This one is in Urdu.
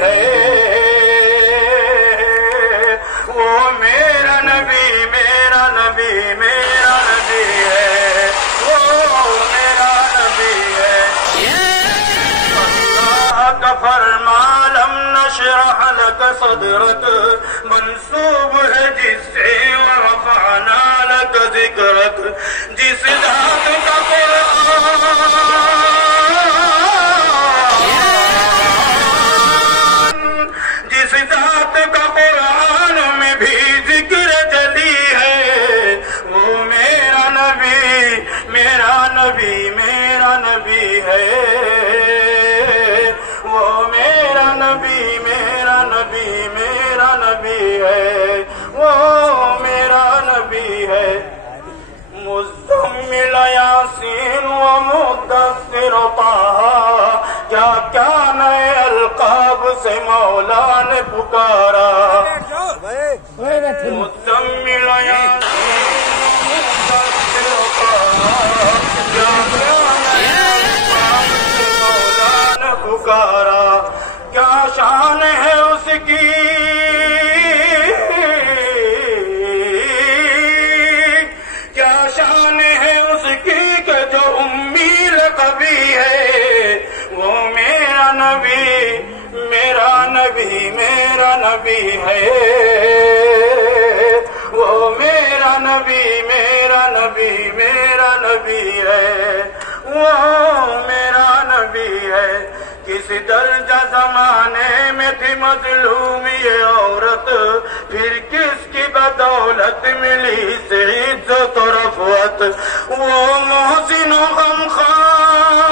ہے، وہ میرا نبی میرا نبی میرا نبی ہے، وہ میرا نبی ہے۔ اللہ کا فرما لم نشرح لك صدرك منسوب ہے جس سے ورفعنا لك ذکرک، جس ذات کا قرآن میں بھی ذکر جلی ہے، وہ میرا نبی میرا نبی میرا نبی ہے، وہ میرا نبی میرا نبی میرا نبی ہے، وہ میرا نبی ہے۔ مزمل یاسین و مدثر طہ، کیا کیا نئے القاب سے مولا نے پکارا، مزمل یاسین و مدثر طہ، کیا کیا نئے القاب سے مولا نے پکارا، کیا شان ہے اس کی میرا نبی ہے، وہ میرا نبی میرا نبی میرا نبی ہے، وہ میرا نبی ہے۔ کس درجہ زمانے میں تھی مظلوم یہ عورت، پھر کس کی بدولت ملی سے عزت و رفعت، وہ محسن و غمخوار